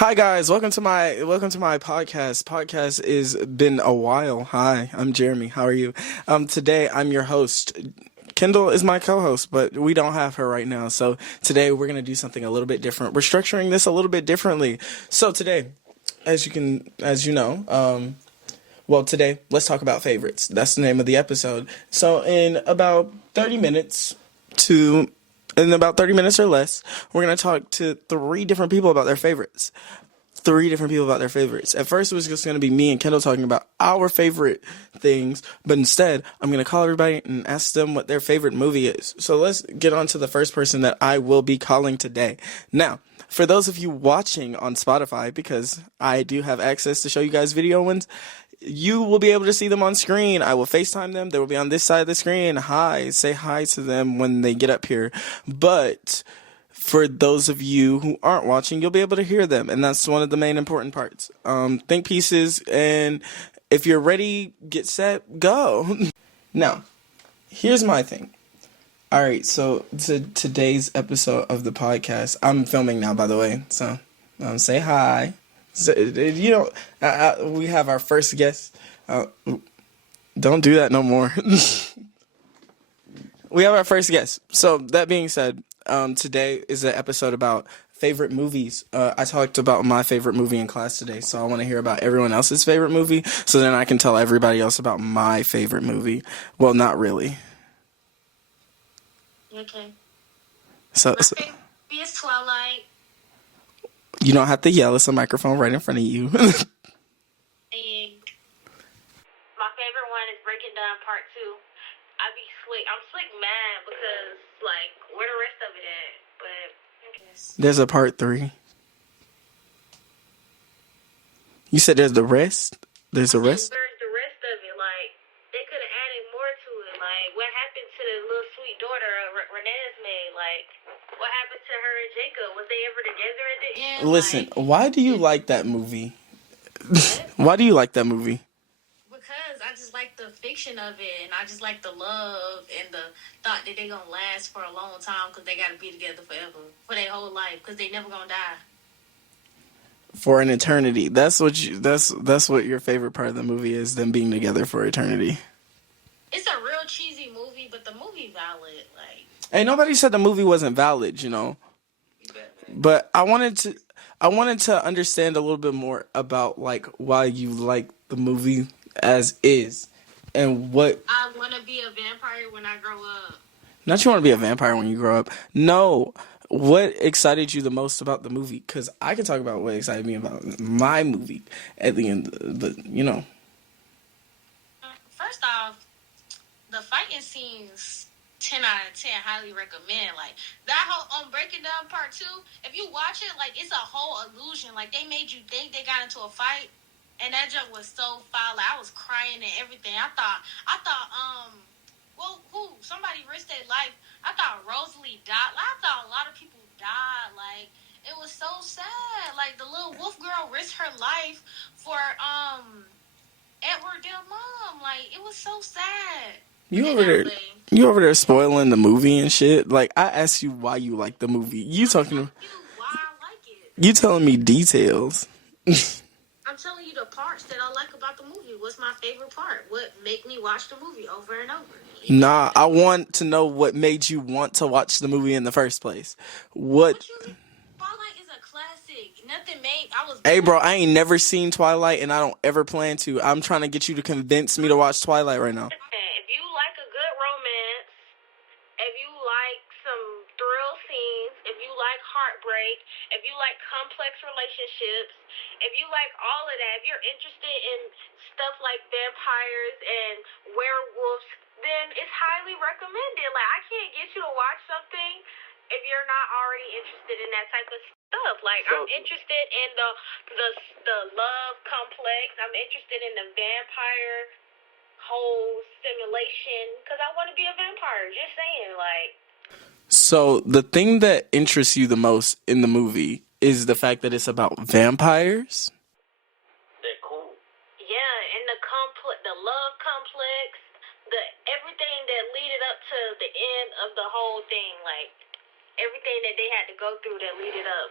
Hi guys, welcome to my podcast. Podcast is been a while. Hi, I'm Jeremy. How are you? Today I'm your host. Kendall is my co-host, but we don't have her right now. So today we're gonna do something a little bit different. We're structuring this a little bit differently. So today, today let's talk about favorites. That's the name of the episode. So in about 30 minutes or less, we're going to talk to three different people about their favorites. At first, it was just going to be me and Kendall talking about our favorite things, but instead, I'm going to call everybody and ask them what their favorite movie is. So let's get on to the first person that I will be calling today. Now, for those of you watching on Spotify, because I do have access to show you guys video ones, you will be able to see them on screen. I will FaceTime them. They will be on this side of the screen. Say hi to them when they get up here. But for those of you who aren't watching, you'll be able to hear them. And that's one of the main important parts. Think pieces. And if you're ready, get set, go. Now, here's my thing. All right. So today's episode of the podcast, I'm filming now, by the way. So say hi. So, we have our first guest. Don't do that no more. We have our first guest. So that being said, today is an episode about favorite movies. I talked about my favorite movie in class today, so I want to hear about everyone else's favorite movie, so then I can tell everybody else about my favorite movie. Well, not really. Okay. So my favorite movie is Twilight. You don't have to yell. It's a microphone right in front of you. And my favorite one is Breaking Down Part 2. I'm slick mad because, where the rest of it at? But, I guess. There's a part 3. You said there's the rest? There's a rest? There's the rest of it. They could have added more to it. What happened to the little sweet daughter Renee's made? What happened to her and Jacob? Was they ever together at the end? Listen, why do you like that movie? Why do you like that movie? Because I just like the fiction of it, and I just like the love and the thought that they're going to last for a long time because they got to be together forever, for their whole life, because they never going to die. For an eternity. That's what your favorite part of the movie is, them being together for eternity. It's a real cheesy movie, but the movie valid. Hey, nobody said the movie wasn't valid, But I wanted to understand a little bit more about why you like the movie as is, and what. I want to be a vampire when I grow up. Not you want to be a vampire when you grow up. No, what excited you the most about the movie? Because I can talk about what excited me about my movie at the end, but First off, the fighting scenes. 10 out of 10, highly recommend. That whole Breaking Down Part 2, if you watch it, it's a whole illusion. They made you think they got into a fight, and that joke was so foul. I was crying and everything. I thought, somebody risked their life. I thought Rosalie died. I thought a lot of people died. It was so sad. The little wolf girl risked her life for, Edward their mom. It was so sad. You over there spoiling the movie and shit. I asked you why you like the movie. You talking to why I like it. You telling me details. I'm telling you the parts that I like about the movie. What's my favorite part? What make me watch the movie over and over? Nah, I want to know what made you want to watch the movie in the first place. What you mean? Twilight is a classic. Nothing made. Hey, bro, I ain't never seen Twilight, and I don't ever plan to. I'm trying to get you to convince me to watch Twilight right now. If you like a good romance, if you like some thrill scenes, if you like heartbreak, if you like complex relationships, if you like all of that, if you're interested in stuff like vampires and werewolves, then it's highly recommended. I can't get you to watch something if you're not already interested in that type of stuff. I'm interested in the love complex. I'm interested in the vampire whole simulation because I want to be a vampire. Just saying, So the thing that interests you the most in the movie is the fact that it's about vampires? They're cool. Yeah, and the love complex, the everything that leaded up to the end of the whole thing, everything that they had to go through that leaded up.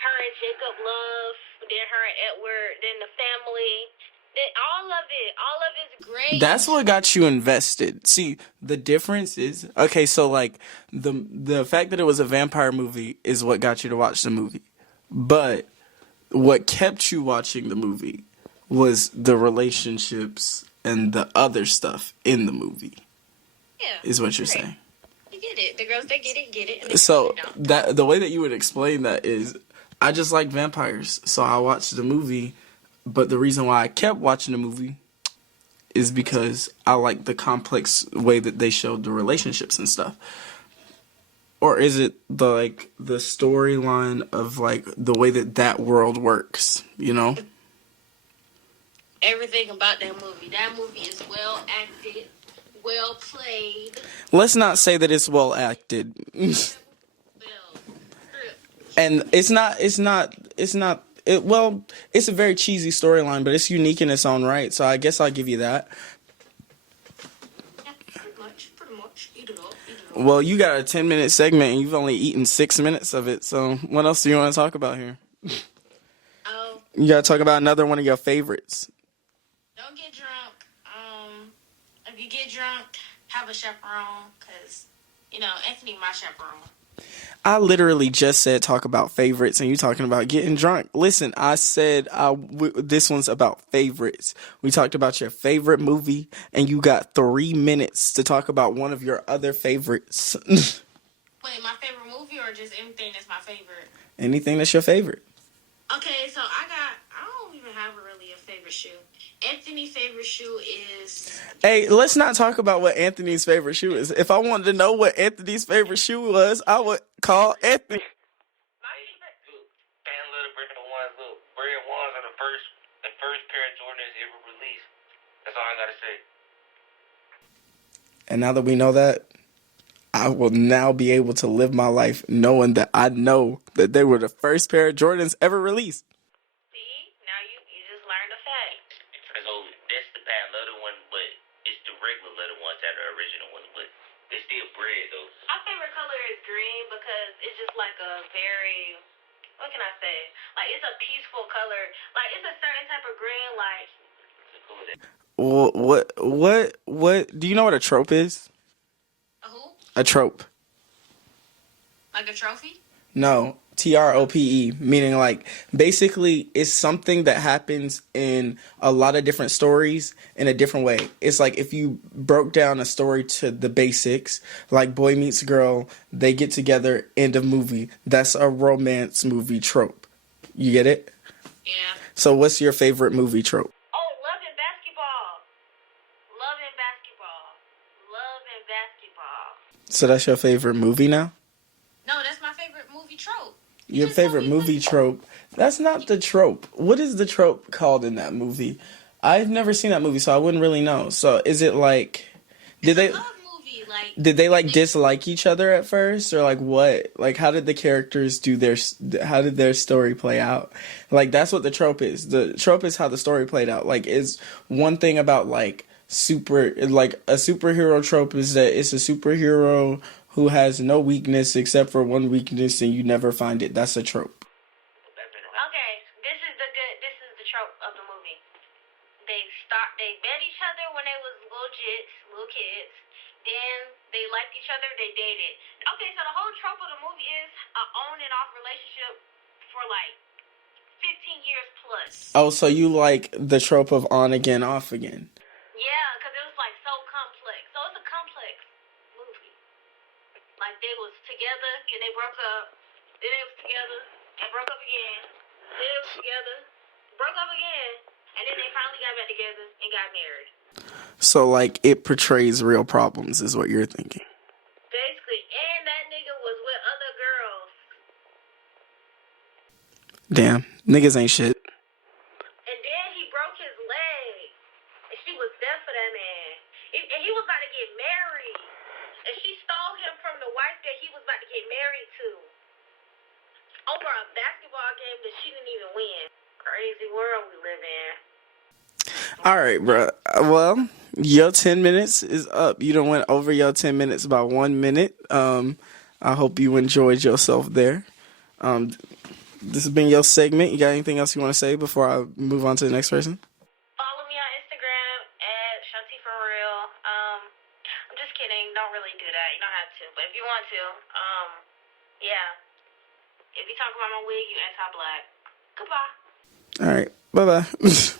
her and Jacob love, then her and Edward, then the family. Then all of it's great. That's what got you invested. See, the difference is, okay, so like the fact that it was a vampire movie is what got you to watch the movie. But what kept you watching the movie was the relationships and the other stuff in the movie. Yeah, is what you're saying. You get it. The girls that get it. And So that the way that you would explain that is, I just like vampires, so I watched the movie. But the reason why I kept watching the movie is because I like the complex way that they showed the relationships and stuff. Or is it the storyline of like the way that world works, you know? Everything about that movie. That movie is well acted, well played. Let's not say that it's well acted. And it's a very cheesy storyline, but it's unique in its own right. So I guess I'll give you that. Yeah, pretty much. Eat it up. Well, you got a 10-minute segment and you've only eaten 6 minutes of it. So what else do you want to talk about here? Oh. You got to talk about another one of your favorites. Don't get drunk. If you get drunk, have a chaperone, because, Anthony, my chaperone. I literally just said talk about favorites, and you talking about getting drunk. Listen, I said this one's about favorites. We talked about your favorite movie, and you got 3 minutes to talk about one of your other favorites. Wait, my favorite movie or just anything that's my favorite? Anything that's your favorite. Okay, so I don't even have really a favorite shoe. Anthony's favorite shoe is... Hey, let's not talk about what Anthony's favorite shoe is. If I wanted to know what Anthony's favorite shoe was, I would call Anthony. Red ones are the first pair of Jordans ever released. That's all I gotta say. And now that we know that, I will now be able to live my life knowing that I know that they were the first pair of Jordans ever released. See? Now you just learned a fact. So that's the patent leather one, but it's the regular leather ones that are original ones, but they're still bread though. My favorite color is green because it's just like a very... What can I say? Like, it's a peaceful color. Like, it's a certain type of green, like... What? Do you know what a trope is? A who? A trope. Like a trophy? No, TROPE, meaning like basically it's something that happens in a lot of different stories in a different way. It's like if you broke down a story to the basics, like boy meets girl, they get together, end of movie. That's a romance movie trope. You get it? Yeah. So what's your favorite movie trope? Oh, love and basketball. Love and basketball. Love and basketball. So that's your favorite movie now? No, that's my favorite movie trope. Your favorite movie trope. That's not the trope. What is the trope called in that movie? I've never seen that movie, so I wouldn't really know. So is it like... Did they dislike each other at first, or like what? Like how did the characters how did their story play out? Like that's what the trope is. The trope is how the story played out. Like is one thing about a superhero trope is that it's a superhero who has no weakness except for one weakness and you never find it. That's a trope. Okay, this is the trope of the movie. They met each other when they was little kids. Then they liked each other, they dated. Okay, so the whole trope of the movie is an on and off relationship for like 15 years plus. Oh, so you like the trope of on again, off again. Yeah, because it was like so complex. So it's a complex movie. Like they was together, and they broke up. Then they was together, and broke up again. Then they was together, broke up again. And then they finally got back together and got married. So, like, it portrays real problems, is what you're thinking. Basically, and that nigga was with other girls. Damn, niggas ain't shit. And then he broke his leg. And she was there for that man. And he was about to get married. And she stole him from the wife that he was about to get married to. Over a basketball game that she didn't even win. Crazy world we live in. All right, bro. Well, your 10 minutes is up. You done went over your 10 minutes by 1 minute. I hope you enjoyed yourself there. This has been your segment. You got anything else you want to say before I move on to the next person? Follow me on Instagram at Shanti for real. I'm just kidding. Don't really do that. You don't have to, but if you want to, yeah. If you talk about my wig, you anti-black. Goodbye. All right. Bye-bye.